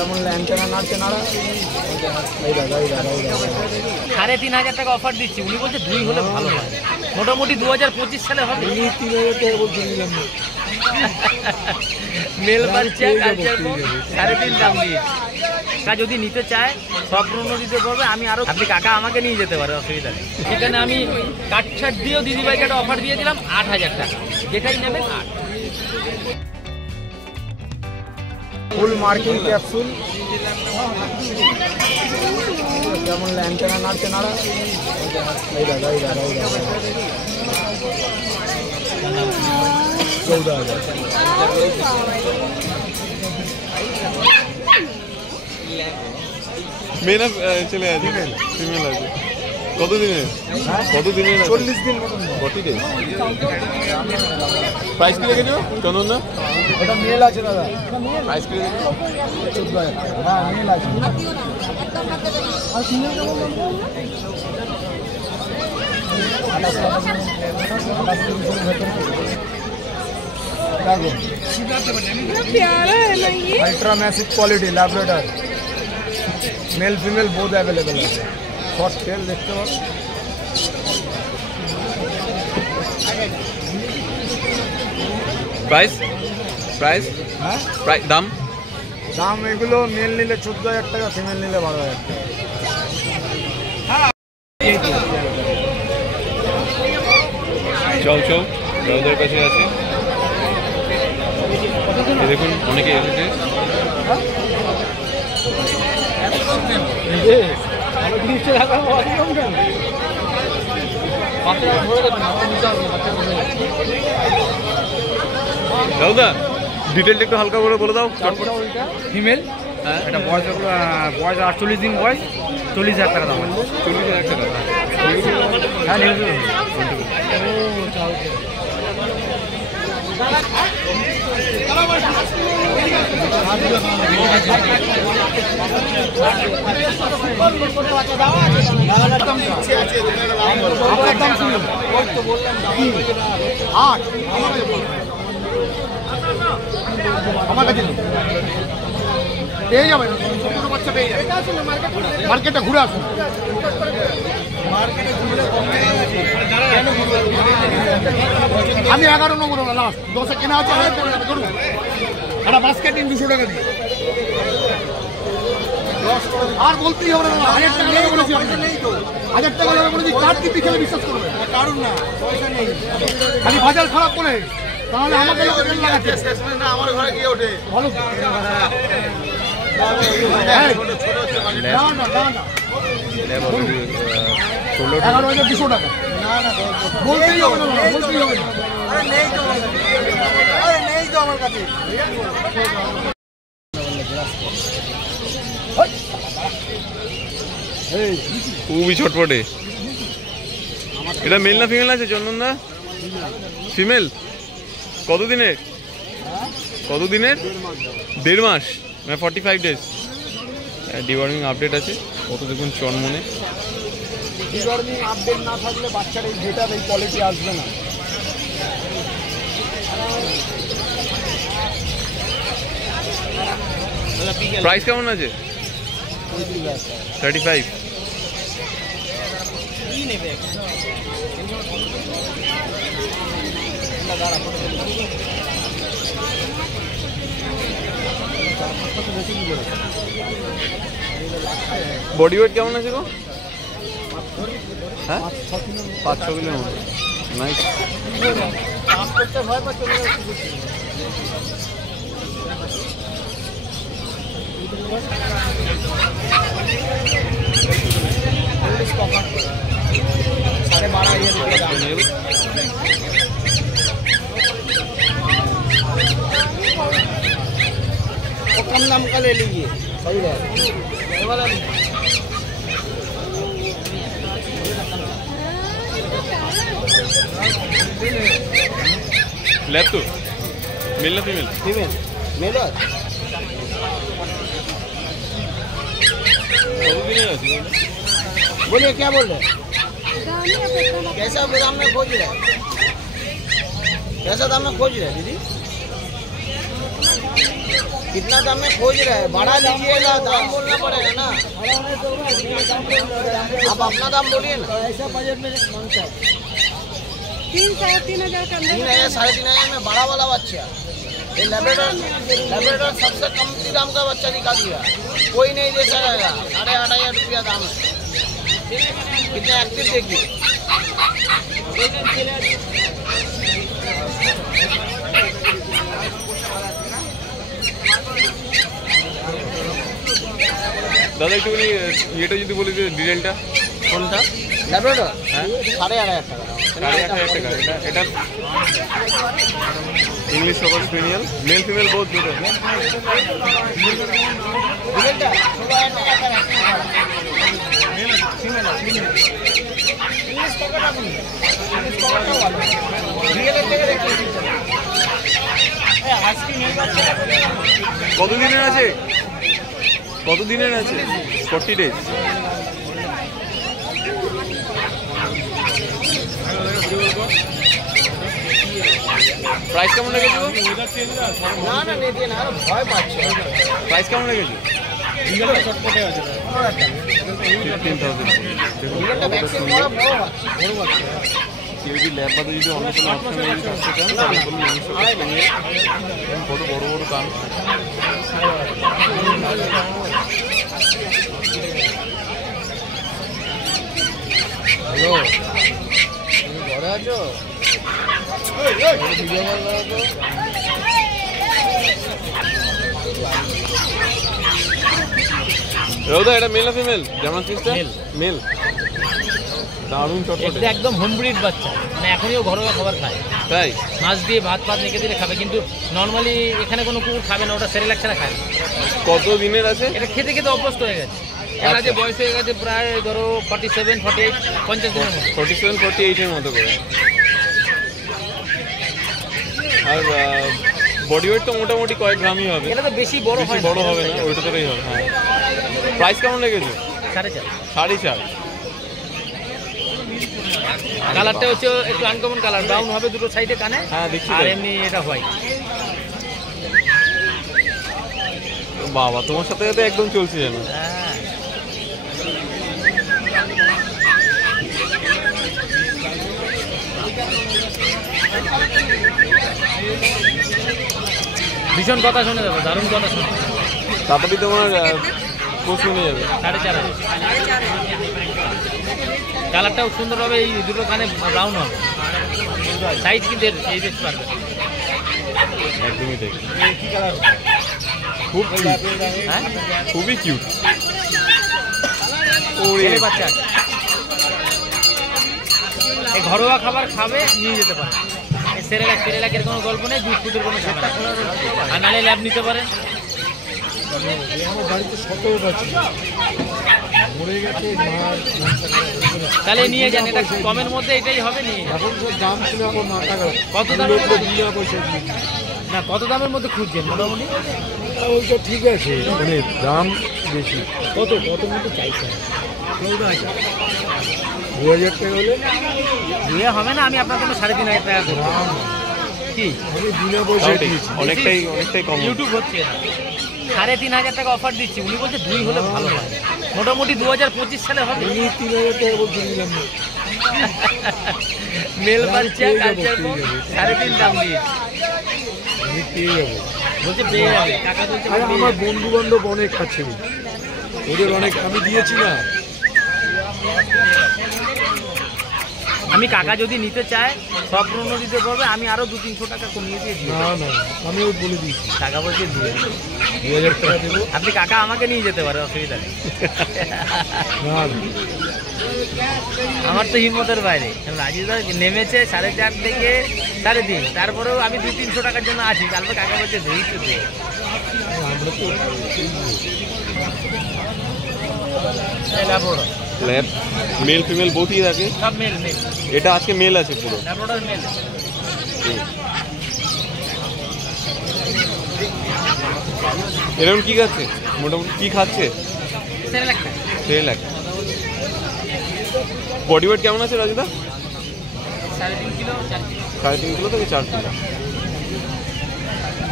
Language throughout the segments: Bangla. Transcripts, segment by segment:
যেমন ল্যান্টেনা নাড়ছে নাড়া। 3500 টাকা অফার দিচ্ছি, উনি বলছে 2 হলে ভালো হয়, মোটামুটি 2025 সালে হবে। 3000 টাকা বলছি মেল বাচ্চা কালচার 3.5 দাম দিয়ে। তা যদি নিতে চায় স্বপ্ন দিতে পারবে, আমি আরো আপনি কাকা আমাকে নিয়ে যেতে পারে, অসুবিধা নেই। সেখানে আমি কাটছাট দিয়েও দিদিভাইকে একটা অফার দিয়ে দিলাম 8000 টাকা, যেটাই নেবেন 8। ফুল মার্কিং ক্যাপসুল যেমন ল্যান্টেনা নাড়ছে নাড়া। 14,000। মেয়ে না ছেলে আছে? ফিমেল আছে। কতদিনের? 40 দিন। 40 ডেজ। প্রাইস কি রেখেছো চন্দন দা? এটা মেল আছে দাদা। প্রাইস কি রেখেছো? 14,000। হ্যাঁ মেল আছে। আর ফিমেল কেমন বলবো? 28 ultra massive quality Labrador male female both available है। शॉर्ट टेल देखते हो। প্রাইস প্রাইস হ্যাঁ প্রাইস দাম দাম এগুলো মেল নিলে 14,000 টাকা, ফিমেল নিলে 12,000 টাকা। চাও চাও চাউদের কাছে আছে, দেখুন অনেকে এসেছে। দাউদা ডিটেলটা একটু হালকা করে বলে দাও। ফিমেল, হ্যাঁ এটা বয়স 48 দিন বয়স, 40,000 টাকা দাম। 40,000 টাকা। হ্যাঁ নিউজ আমার কাছে পেয়ে যাবে, বাচ্চা পেয়ে যাবে। মার্কেটে ঘুরে আসুন। আমি 11 নম্বর লাস্ট 10 কেনা আছে। একটা বাস্কেট নিন 200 টাকা দিয়ে। আর বলতেই হবে না, 1000 টাকা লাগে বলেছি। 1000 টাকা লাগে বলেছি, কার কি বিকেলে বিশ্বাস করবে? কারণ না পয়সা নেই, খালি বাজার খারাপ করে তাহলে আমাকে লোকে তেল লাগাচ্ছে না। আমার ঘরে গিয়ে ওঠে ভালো। না না না না 11,200 টাকা। না না বলতেই হবে না, বলতেই হবে না। আরে নেই তো, আরে নেই তো আমার কাছে। খুবই ছটপটে। এটা মেল না ফিমেল আছে চন্দন দা? ফিমেল। কতদিনের? 1.5 মাস, মানে 45 ডেজ। ডিওয়ার্মিং আপডেট আছে, কত দেখুন চনমনে। ডিওয়ার্মিং আপডেট না থাকলে বাচ্চার এই যেটা এই কোয়ালিটি আসবে না। প্রাইস কেমন আছে? 35। বডি ওয়েট কেমন আছে গো? হ্যাঁ 5-6 কিলোর মতো। নাইস। कम दाम का ले लीजिए, सही रहेगा। लैब तो मेल ना फीमेल? फीमेल मेल है। बोलिए क्या बोल रहे हैं? कैसा दाम में खोज रहे हैं? कैसा दाम में खोज रहे हैं दीदी? कितना दाम में खोज रहे हैं? बढ़ा लीजिएगा, दाम बोलना पड़ेगा ना। आप अपना दाम बोलिए ना। ऐसा बजट में मांगता है 3-3.5 का 3,000-3,500 में बड़ा वाला बच्चा। ये लेब्राडोर सबसे कमती दाम का बच्चा निकाल दिया, कोई नहीं दे सकेगा। 8,500 रुपया दाम है। कितने एक्टिव देखिए। দাদা একটুখানি এটা যদি বলি যে ডিজাইনটা কোনটা? ল্যাব্রাডর? হ্যাঁ 8,500 টাকা। 8,500 টাকা। এটা ইংলিশ সবার স্পেনিয়াল, মেল ফিমেল বোথ দুটো। ডিজাইনটা 16,000 টাকা का इंग्लिश पकड़ আপনি इंग्लिश पकड़টা ভালো। রিয়েলের থেকে দেখুন। আজকে মেল বাচ্চা কতদিনের আছে? কতদিনের আছে? 40 ডেজ। প্রাইস কেমন রেখেছো? না না নিয়ে দিয়ে না, আর ভয় পাচ্ছে। প্রাইস কেমন রেখেছো? রিয়েলটা চটপটে আছে দাদা। 15,000। রিয়েলটা ভ্যাকসিন বড় বড় বাচ্চা। কেউ যদি ল্যাব বাদে যদি অন্য কোনো অপশনে যদি থাকতে চান তাহলে বলুন ইংলিশ সবার স্পেনিয়াল। কত বড় বড় কান। হ্যালো, তুমি ঘরে আছো? ভিডিও কল করো তো। রৌদা এটা মেল না female? German sister? Male। Male. দারুণ এটা চটপটে। একদম হোম ব্রিড বাচ্চা, মানে এখনইও ঘরোয়া খাবার খায়। তাই মাছ দিয়ে ভাত মেখে দিলে খাবে, কিন্তু নর্মালি এখানে কোনো কুকুর খাবে না, ওটা সেরেলাক ছাড়া খায়। কত দিনের আছে? এটা খেতে খেতে অভ্যস্ত হয়ে গেছে। এর আগে বয়স হয়ে গেছে প্রায় ধরো 47, 48, 50 দিনের মতো। 47, 48 এর মতো করে। আর বডি ওয়েট তো মোটামুটি কয়েক গ্রামই হবে। এটা তো বেশি বড় বেশি হয় বড় হবে না, ওইটা তোরই হবে। হ্যাঁ। প্রাইস কেমন লেগেছে? 4.5। 4.5। কালারটা হচ্ছে একটু আনকমন কালার, ব্রাউন হবে দুটো সাইডে কানে। হ্যাঁ, দেখছি আর তাই। এমনি এটা হোয়াইট। বাবা তোমার সাথে সাথে একদম চলছে যেন। হ্যাঁ, ভীষণ কথা শুনে যাবে, দারুণ কথা শুনে। তাড়াতাড়ি তোমার কোর্স নিয়ে যাবে। 4.5। কালারটাও সুন্দর হবে, এই দুটো কানে ব্রাউন হবে। সাইজ কিন্তু এই বেশ পারবে। একদমই তাই। খুব কিউট। হ্যাঁ, খুবই কিউট। ওরে ছেলে বাচ্চা এই ঘরোয়া খাবার খাবে, নিয়ে যেতে পারে। সেরেলাকের কোনো গল্প নেই, দুধ ফুটের কোনো ঝামেলা নেই। আর নালে ল্যাব নিতে পারেন। আমার বাড়িতে 17 বাচ্চা মরে গেছে। তাহলে নিয়ে যান, এটা কমের মধ্যে এটাই হবে, নিয়ে যান। এখন সব দাম শুনে আমার মাথা খারাপ। কত দামের মধ্যে? বিনা পয়সা দিয়ে না, কত দামের মধ্যে খুঁজছেন মোটামুটি? ওই তো ঠিক আছে, মানে দাম বেশি। কত মধ্যে চাইছেন? 2,000 টাকা হলে দিয়ে হবে না, আমি আপনার জন্য 3,500 টাকা করবো। কি আমি বিনা পয়সা দিয়েছি। অনেকটাই কম। ইউটিউব হচ্ছে না। 3,500 টাকা অফার দিচ্ছি, উনি বলছে 2 হলে ভালো হয়। মোটামুটি 2025 সালে হবে। উনি 3,000 টাকা বলতে নিলাম না। মেল বাচ্চা পেয়ে যাবো, কালচার পেয়ে যাবো। 3.5 দাম দিয়ে আমি পেয়ে যাবো। বলছে পেয়ে যাবে, টাকা বলছে আরে পেয়ে আমার যাবে। বন্ধু বান্ধব অনেক আছে, ওদের অনেক আমি দিয়েছি না। আমি কাকা যদি নিতে চায় সব পূর্ণ দিতে পারবে, আমি আরো 200-300 টাকা কমিয়ে দিয়ে দিই। না না আমিও বলে দিয়েছি টাকা বলছে দিয়ে 2,000 টাকা দেবো। আপনি কাকা আমাকে নিয়ে যেতে পারে, অসুবিধা নেই। না আমার তো হিম্মতের বাইরে। রাজিদা নেমেছে 4.5 থেকে 3.5, তারপরেও আমি 200-300 টাকার জন্য আছি। তারপর কাকা বলছে দেই তো দে। আমরা তো ল্যাব্রাডর ল্যাব মেল ফিমেল বোথই থাকে। সব মেল। এটা আজকে মেল আছে পুরো। Labrador male. এরকম কি খাচ্ছে? মোটামুটি কি খাচ্ছে? সেরেলাক। 3 লাখ। বডি ওয়েট কেমন আছে রাজুদা? 3.5 কিলো 4 কিলো। 3.5 কিলো থেকে 4 কিলো।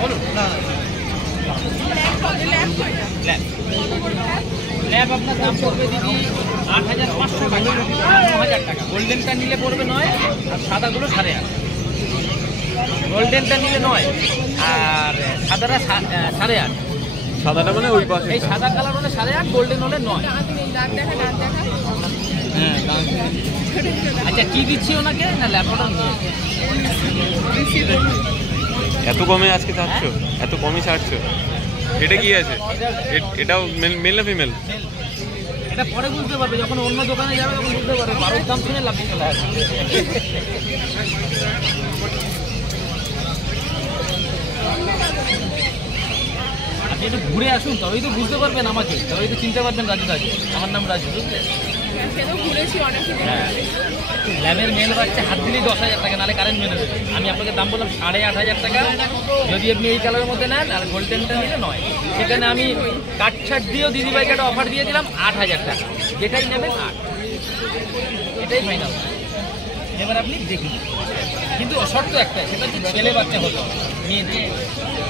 বলুন। ল্যাব আপনার দাম পড়বে দিদি 8,500 টাকা, 9,000 টাকা। গোল্ডেনটা নিলে পড়বে 9, আর সাদাগুলো 8,500। গোল্ডেনটা নিলে 9 আর সাদাটা 8,500। সাদাটা মানে ওই পাশে এই সাদা কালার হলে 8,500, গোল্ডেন হলে 9। হ্যাঁ, আচ্ছা কি দিচ্ছি ওনাকে? না ল্যাপটপ নিয়ে এত কমে আজকে ছাড়ছো? এত কমই ছাড়ছো? এটা কি আছে? এটাও মেল না ফিমেল? এটা পরে বুঝতে পারবে, যখন অন্য দোকানে যাবে তখন বুঝতে পারবে। 12 দাম শুনে লাভ চলে আসবে। আপনি একটু ঘুরে আসুন, তবেই তো বুঝতে পারবেন আমাকে, তবেই তো চিনতে পারবেন রাজু দাকে। আমার নাম রাজু, বুঝলেন? হ্যাঁ, ল্যাবের মেল বাচ্চা হাত দিলেই 10,000 টাকা, নাহলে কারেন্ট মেলে দেবে। আমি আপনাকে দাম বললাম 8,500 টাকা যদি আপনি এই কালারের মধ্যে নেন, আর গোল্ডেনটা নিলে 9। সেখানে আমি কাটছাট দিয়েও দিদিভাইকে একটা অফার দিয়ে দিলাম 8,000 টাকা। যেটাই নেবেন 8, এটাই ফাইনাল। এবার আপনি দেখুন, কিন্তু শর্ত একটাই, সেটা হচ্ছে ছেলে বাচ্চা হতো,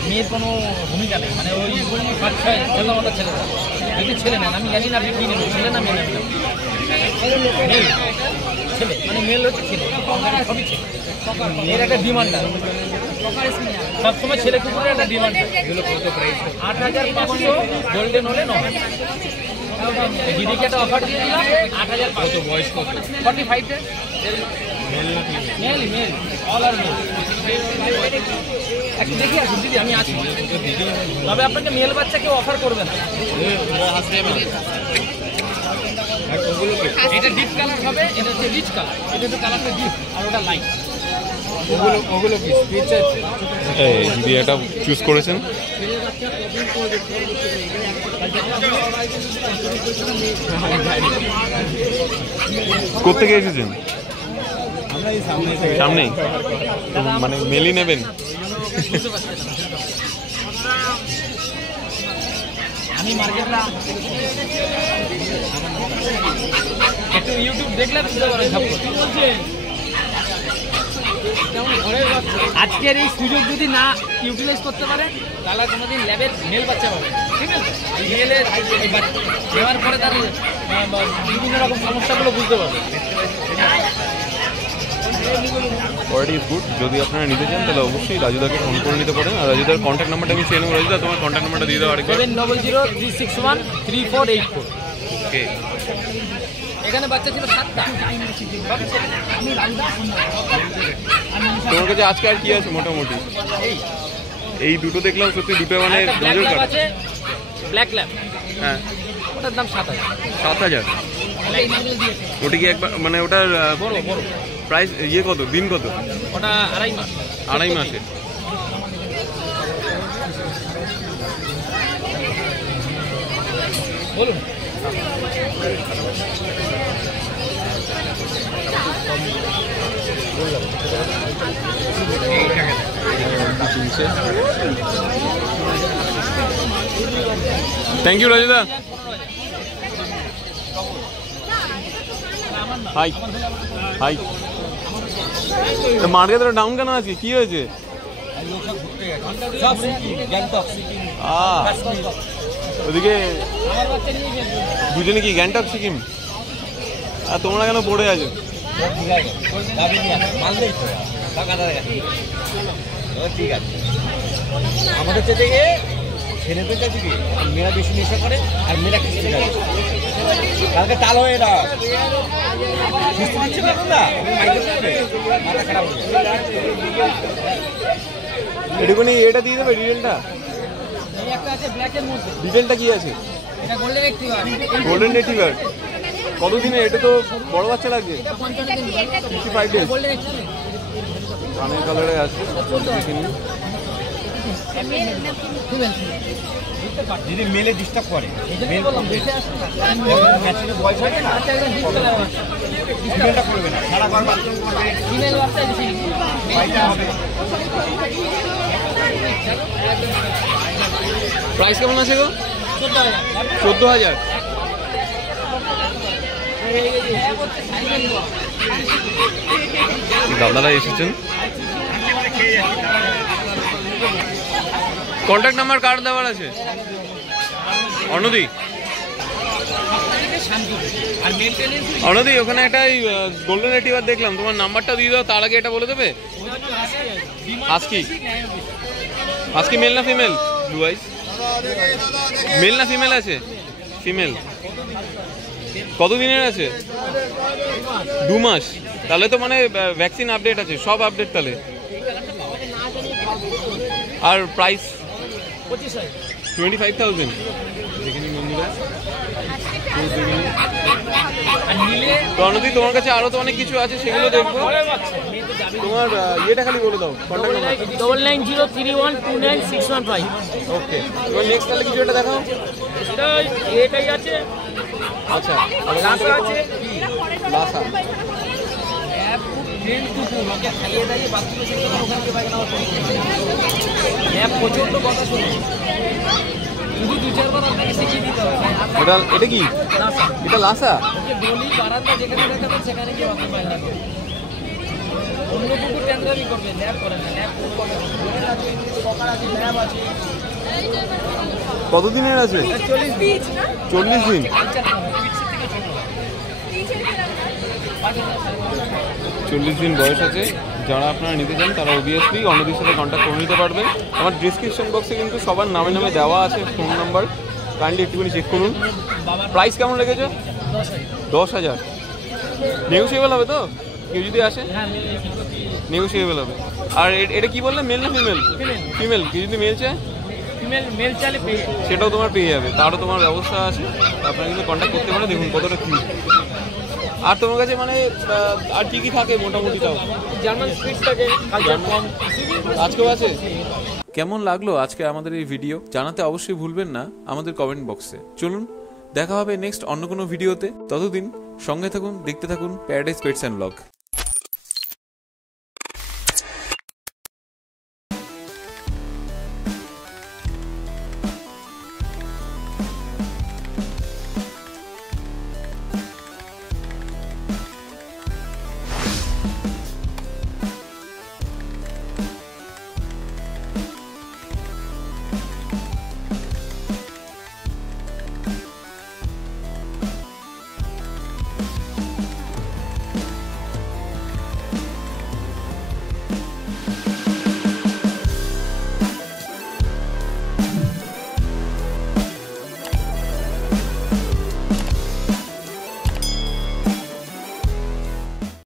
মেয়ের কোনো ভূমিকা নেই। মানে ওই 5-6 ছেলে মতো ছেলে, যদি ছেলে নেন, আমি জানি না আপনি কী নেবেন, ছেলে না মেয়ে নেবেন। মেল ছেলে, মানে মেল হচ্ছে ছেলে, সবই ছেলে। মেয়ের একটা ডিমান্ড আছে, সবসময় ছেলে কুকুরের একটা ডিমান্ড আছে। এগুলো কত প্রাইস? 8,500, গোল্ডেন হলে 9। দিদিকে একটা অফার দিয়ে দিলাম 8,500। বয়স কত? 45। মেল মেল অল আর মেল। একটু দেখি আসুন দিদি, আমি আছি। তবে আপনাকে মেল বাচ্চা কেউ অফার করবে না। এটা ডিপ কালার হবে, এটা হচ্ছে রিচ কালার। এটা হচ্ছে কালারটা ডিপ আর ওটা লাইট। ওগুলো কি স্পিচ আছে? এই দিদি এটা চুজ করেছেন। কোত্থেকে এসেছেন? সামনেই। মানে মেলি নেবেন? আমি মার্কেটটা একটু ইউটিউব দেখলে বুঝতে পারবেন সব কিছু। আজকের এই সুযোগ যদি না ইউটিলাইজ করতে পারেন, তাহলে কোনোদিন ল্যাবের মেল বাচ্চা পাবেন। ঠিক আছে, এই মেলের নেওয়ার পরে তার বিভিন্ন রকম সমস্যাগুলো বুঝতে পারবেন। Quality is good. যদি আপনারা নিতে চান তাহলে অবশ্যই রাজুদাকে ফোন করে নিতে পারেন। আর রাজুদার কন্ট্যাক্ট নাম্বারটা আমি চেয়ে নেব। রাজুদা, তোমার কন্ট্যাক্ট নাম্বারটা দিয়ে দাও আরেকবার। 7003613484। ওকে। এখানে বাচ্চা ছিল 7টা। তোমার কাছে আজকে আর কি আছে মোটামুটি? এই দুটো দেখলাম, সত্যি দুটো মানে নজর কাড়া। আছে ব্ল্যাক ল্যাব, হ্যাঁ, ওটার দাম 7,000। 7,000? ওটা কি একবার মানে ওটার বড় বড় প্রাইস ইয়ে কত, দিন কত? ওটা 2.5 মাস। 2.5 মাসে? বলুন। থ্যাংক ইউ রাজুদা। Hi hi. মার্কেটটা ডাউন কেন আজকে? কি হয়েছে? ওদিকে দুজনে কি গ্যাংটক সিকিম? আর তোমরা কেন পড়ে আছো? ঠিক আছে, আমাদের চেয়ে থেকে ছেলেদের কাছে কি মেয়েরা বেশি নেশা করে, আর মেয়েরা খিস্তি করে। কালকে তাল হয়ে এরা খিস্তি দিচ্ছে না, মাথা খারাপ হয়ে যায়। এটুকুনি এটা দিয়ে দেবে ডিটেলটা? এই একটা আছে ব্ল্যাকের মধ্যে। ডিটেলটা কি আছে? এটা গোল্ডেন রিট্রিভার। গোল্ডেন রিট্রিভার কতদিনে? এটা তো বড় বাচ্চা লাগছে। 55 ডেজ। গোল্ডেন রিট্রিভার কানের কালারে আছে। যদি মেলে ডিস্টার্ব করে, বয়স হয় না, করবে না, সারাবার বাথরুম করবে, ফিমেল বাচ্চা বেশি হবে। প্রাইস কেমন আছে গো? 14,000। 14,000? দাদারা এসেছেন। কন্ট্যাক্ট নাম্বার কার দেওয়ার আছে? অনদি, অনদি ওখানে একটা গোল্ডেন রেটিভার দেখলাম, তোমার নাম্বারটা দিয়ে দাও, তার আগে এটা বলে দেবে। হাস্কি, হাস্কি মেল না ফিমেল? ব্লু আইস মেল না ফিমেল আছে? ফিমেল। কতদিনের আছে? 2 মাস। তাহলে তো মানে ভ্যাকসিন আপডেট আছে, সব আপডেট তাহলে। আর প্রাইস 25,000। দেখে নিন বন্ধুরা। তো অনদি তোমার কাছে আরো তো অনেক কিছু আছে, সেগুলো দেখবো। তোমার ইয়েটা খালি বলে দাও, কন্ট্যাক্ট নাম্বার। 9903129615। ওকে, এবার নেক্সট তাহলে কিছু একটা দেখাও। এটাই আছে। আচ্ছা, লাসা আছে। লাসা প্রচন্ড কথা শুনে শুধু 2-4 বার আপনাকে শিখিয়ে দিতে হবে। এটা কি? এটা লাসা। ওকে বলি বারান্দা যেখানে দেখাবেন সেখানে গিয়ে আপনি বাইরে রাখবেন। অন্য কুকুর ট্যান্ডারি করবে, ল্যাব করে না, ল্যাব করবে। ল্যাব আছে। কতদিনের আছে? 40 দিন। 40 দিন বয়স আছে। যারা আপনারা নিতে চান তারা অবভিয়াসলি অন্যদের সাথে কন্ট্যাক্ট করে নিতে পারবেন। আমার ডিসক্রিপশন বক্সে কিন্তু সবার নামে নামে দেওয়া আছে ফোন নাম্বার, কাইন্ডলি একটুখানি চেক করুন। প্রাইস কেমন লেগেছে? 10,000। নেগোসিয়েবল হবে তো? কেউ যদি আসে নেগোসিয়েবল হবে। আর এটা কি বললে, মেল না ফিমেল? ফিমেল। কেউ যদি মেল চায়, মেল চালে পেয়ে সেটাও তোমার পেয়ে যাবে, তারও তোমার ব্যবস্থা আছে। আপনারা কিন্তু কন্ট্যাক্ট করতে পারেন। দেখুন কতটা কিউট। আর তোমার কাছে মানে আর কি কি থাকে মোটামুটি? তাও জার্মান স্পিচ থাকে, কালচার কম আজকেও আছে। কেমন লাগলো আজকে আমাদের এই ভিডিও জানাতে অবশ্যই ভুলবেন না আমাদের কমেন্ট বক্সে। চলুন দেখা হবে নেক্সট অন্য কোনো ভিডিওতে। ততদিন সঙ্গে থাকুন, দেখতে থাকুন প্যারাডাইস পেটস অ্যান্ড ব্লগ।